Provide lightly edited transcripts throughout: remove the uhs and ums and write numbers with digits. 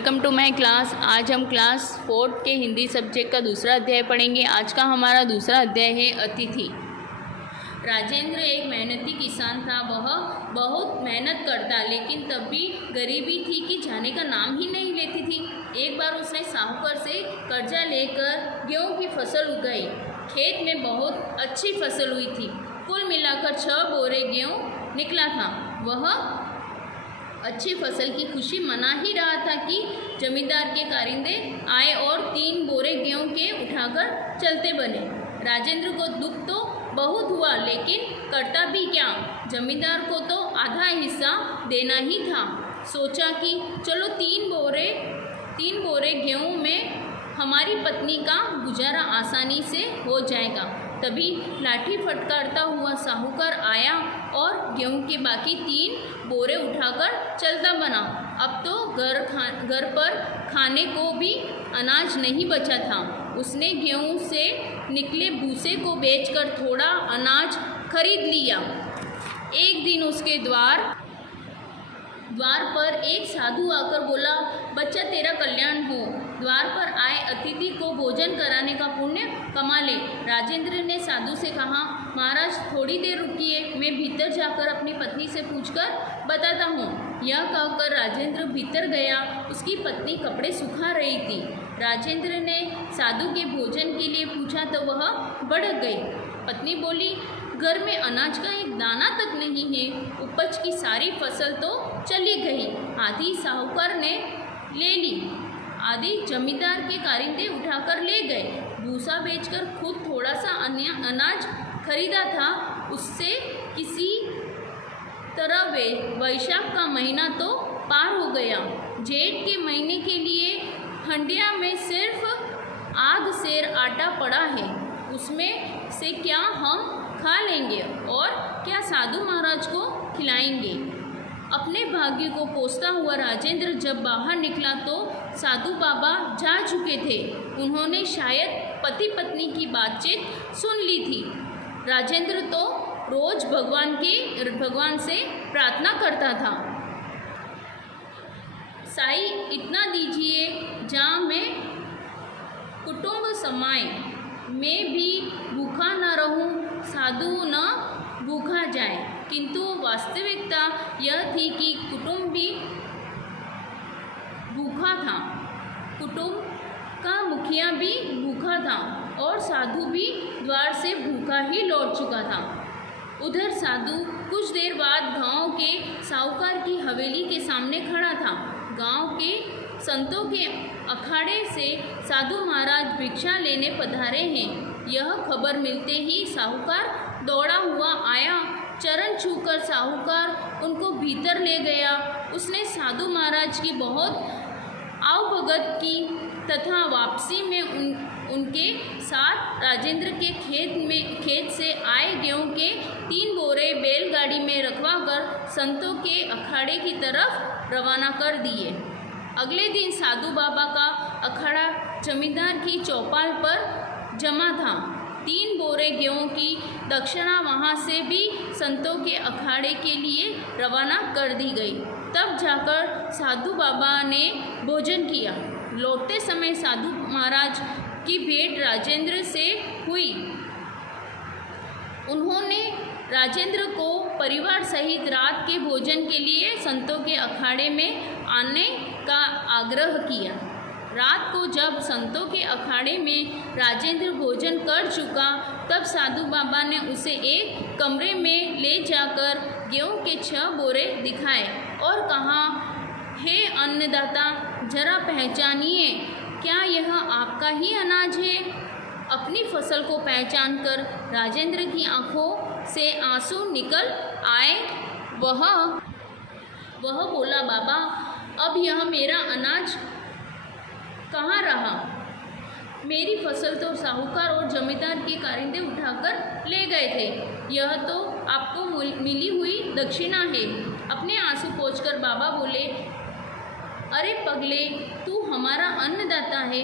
Welcome to my class. आज हम class 4 के हिंदी सब्जेक्ट का दूसरा अध्याय पढ़ेंगे। आज का हमारा दूसरा अध्याय है अतिथि। राजेंद्र एक मेहनती किसान था। वह बहुत मेहनत करता, लेकिन तब भी गरीबी थी कि जाने का नाम ही नहीं लेती थी। एक बार उसने साहूकार से कर्जा लेकर गेहूं की फसल उगाई। खेत में बहुत अच्छी फसल हुई थी। कुल मिलाकर 6 बोरे गेहूं निकला था। वह अच्छी फसल की खुशी मना ही रहा था कि जमींदार के कारिंदे आए और 3 बोरे गेहूं के उठाकर चलते बने। राजेंद्र को दुख तो बहुत हुआ, लेकिन करता भी क्या, जमींदार को तो आधा हिस्सा देना ही था। सोचा कि चलो 3 बोरे गेहूं में हमारी पत्नी का गुजारा आसानी से हो जाएगा। तभी लाठी फटकारता हुआ साहूकार आया और गेहूं के बाकी 3 बोरे उठाकर चलता बना। अब तो घर पर खाने को भी अनाज नहीं बचा था। उसने गेहूं से निकले भूसे को बेचकर थोड़ा अनाज खरीद लिया। एक दिन उसके द्वार पर एक साधु आकर बोला, बच्चा तेरा कल्याण हो, द्वार पर आए अतिथि को भोजन कराने का पुण्य कमा ले। राजेंद्र ने साधु से कहा, महाराज थोड़ी देर रुकिए, मैं भीतर जाकर अपनी पत्नी से पूछकर बताता हूँ। यह कहकर राजेंद्र भीतर गया। उसकी पत्नी कपड़े सुखा रही थी। राजेंद्र ने साधु के भोजन के लिए पूछा तो वह भड़क गई। पत्नी बोली, घर में अनाज का एक दाना तक नहीं है। उपज की सारी फसल तो चली गई। आधी साहूकार ने ले ली, आधी जमींदार के कारिंदे उठाकर ले गए। भूसा बेचकर खुद थोड़ा सा अनाज खरीदा था। उससे किसी तरह वैशाख का महीना तो पार हो गया। जेठ के महीने के लिए हंडिया में सिर्फ आध सेर आटा पड़ा है। उसमें से क्या हम खा लेंगे और क्या साधु महाराज को खिलाएंगे। अपने भाग्य को कोसता हुआ राजेंद्र जब बाहर निकला तो साधु बाबा जा चुके थे। उन्होंने शायद पति पत्नी की बातचीत सुन ली थी। राजेंद्र तो रोज भगवान से प्रार्थना करता था, साई इतना दीजिए जहाँ मैं कुटुंब समाए, मैं भी भूखा न रहूं, साधु न भूखा जाए। किंतु वास्तविकता यह थी कि कुटुंब भी भूखा था, कुटुंब का मुखिया भी भूखा था और साधु भी द्वार से भूखा ही लौट चुका था। उधर साधु कुछ देर बाद गांव के साहूकार की हवेली के सामने खड़ा था। गांव के संतों के अखाड़े से साधु महाराज भिक्षा लेने पधारे हैं। यह खबर मिलते ही साहूकार दौड़ा हुआ आया। चरण छूकर साहूकार उनको भीतर ले गया। उसने साधु महाराज की बहुत आवभगत की तथा वापसी में उनके साथ राजेंद्र के खेत से आए गेहूं के 3 बोरे बैलगाड़ी में रखवा कर संतों के अखाड़े की तरफ रवाना कर दिए। अगले दिन साधु बाबा का अखाड़ा जमींदार की चौपाल पर जमा था। 3 बोरे गेहूं की दक्षिणा वहां से भी संतों के अखाड़े के लिए रवाना कर दी गई। तब जाकर साधु बाबा ने भोजन किया। लौटते समय साधु महाराज की भेंट राजेंद्र से हुई। उन्होंने राजेंद्र को परिवार सहित रात के भोजन के लिए संतों के अखाड़े में आने का आग्रह किया। रात को जब संतों के अखाड़े में राजेंद्र भोजन कर चुका, तब साधु बाबा ने उसे एक कमरे में ले जाकर गेहूं के 6 बोरे दिखाए और कहा, हे अन्नदाता, जरा पहचानिए, क्या यह आपका ही अनाज है। अपनी फसल को पहचान कर राजेंद्र की आंखों से आंसू निकल आए। वह बोला, बाबा, अब यह मेरा अनाज कहाँ रहा। मेरी फसल तो साहूकार और जमींदार के कारिंदे उठाकर ले गए थे। यह तो आपको मिली हुई दक्षिणा है। अपने आंसू पोंछकर बाबा बोले, अरे पगले, तू हमारा अन्नदाता है।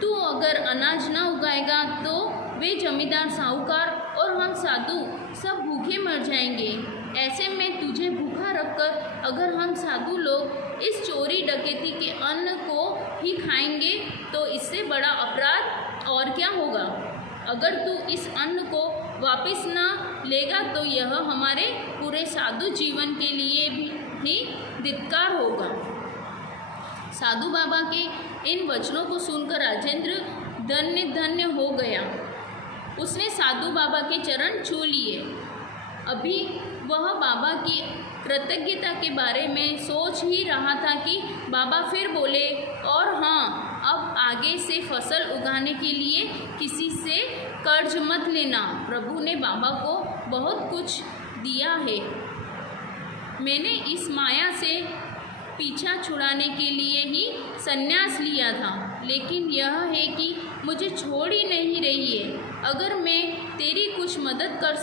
तू अगर अनाज न उगाएगा तो वे जमींदार, साहूकार और हम साधु सब भूखे मर जाएंगे। ऐसे में तुझे भूखा रखकर अगर हम साधु लोग इस चोरी डकैती के अन्न को ही खाएंगे तो इससे बड़ा अपराध और क्या होगा। अगर तू इस अन्न को वापस ना लेगा तो यह हमारे पूरे साधु जीवन के लिए भी धिक्कार होगा। साधु बाबा के इन वचनों को सुनकर राजेंद्र धन्य धन्य हो गया। उसने साधु बाबा के चरण छू लिए। अभी वह बाबा की कृतज्ञता के बारे में सोच ही रहा था कि बाबा फिर बोले, और हाँ, अब आगे से फसल उगाने के लिए किसी से कर्ज मत लेना। प्रभु ने बाबा को बहुत कुछ दिया है। मैंने इस माया से पीछा छुड़ाने के लिए ही संन्यास लिया था, लेकिन यह है कि मुझे छोड़ ही नहीं रही है। अगर मैं तेरी कुछ मदद कर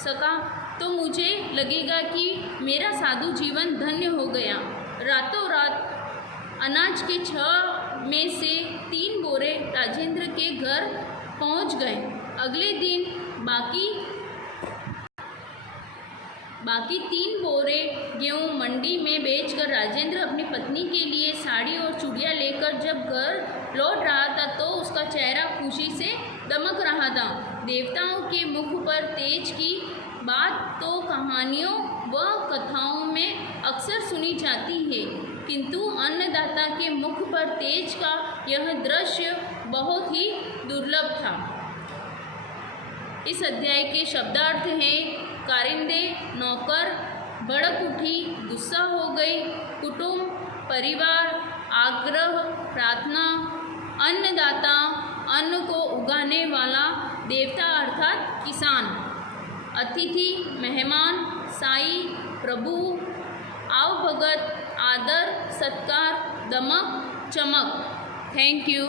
सका तो मुझे लगेगा कि मेरा साधु जीवन धन्य हो गया। रातों रात अनाज के 6 में से 3 बोरे राजेंद्र के घर पहुंच गए। अगले दिन बाकी 3 बोरे गेहूँ मंडी में बेचकर राजेंद्र अपनी पत्नी के लिए साड़ी और चूड़ियाँ लेकर जब घर लौट रहा था तो उसका चेहरा खुशी से दमक रहा था। देवताओं के मुख पर तेज की बात तो कहानियों व कथाओं में अक्सर सुनी जाती है, किंतु अन्नदाता के मुख पर तेज का यह दृश्य बहुत ही दुर्लभ था। इस अध्याय के शब्दार्थ हैं: कारिंदे, नौकर, भड़क उठी, गुस्सा हो गई, कुटुंब, परिवार, आग्रह, प्रार्थना, अन्नदाता, अन्न को उगाने वाला, देवता अर्थात किसान, अतिथि, मेहमान, साई, प्रभु, आवभगत, आदर, सत्कार, दमक, चमक। Thank you.